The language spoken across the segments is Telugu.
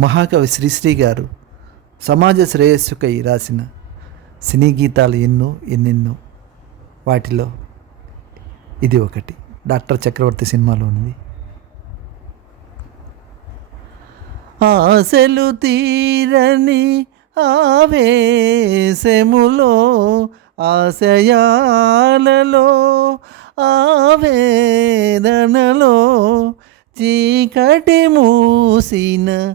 మహాకవి శ్రీశ్రీ గారు సమాజ శ్రేయస్సుకై రాసిన సినీ గీతాలు ఎన్నో ఎన్నెన్నో. వాటిలో ఇది ఒకటి. డాక్టర్ చక్రవర్తి సినిమాలో ఉంది ఆశలు తీరని ఆవేశములో ఆశయాలలో ఆవేదనలో చీకటి మూసిన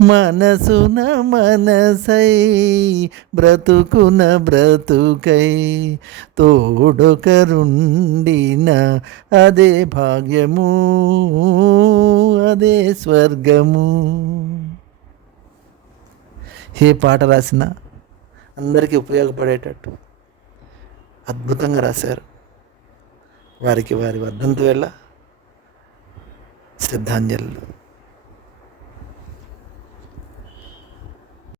మనసున మనసై బ్రతుకున బ్రతుకై తోడొకరుండిన అదే భాగ్యము అదే స్వర్గము. ఏ పాట రాసినా అందరికీ ఉపయోగపడేటట్టు అద్భుతంగా రాశారు. వారికి వారి వర్ధంతి వేళ శ్రద్ధాంజలు.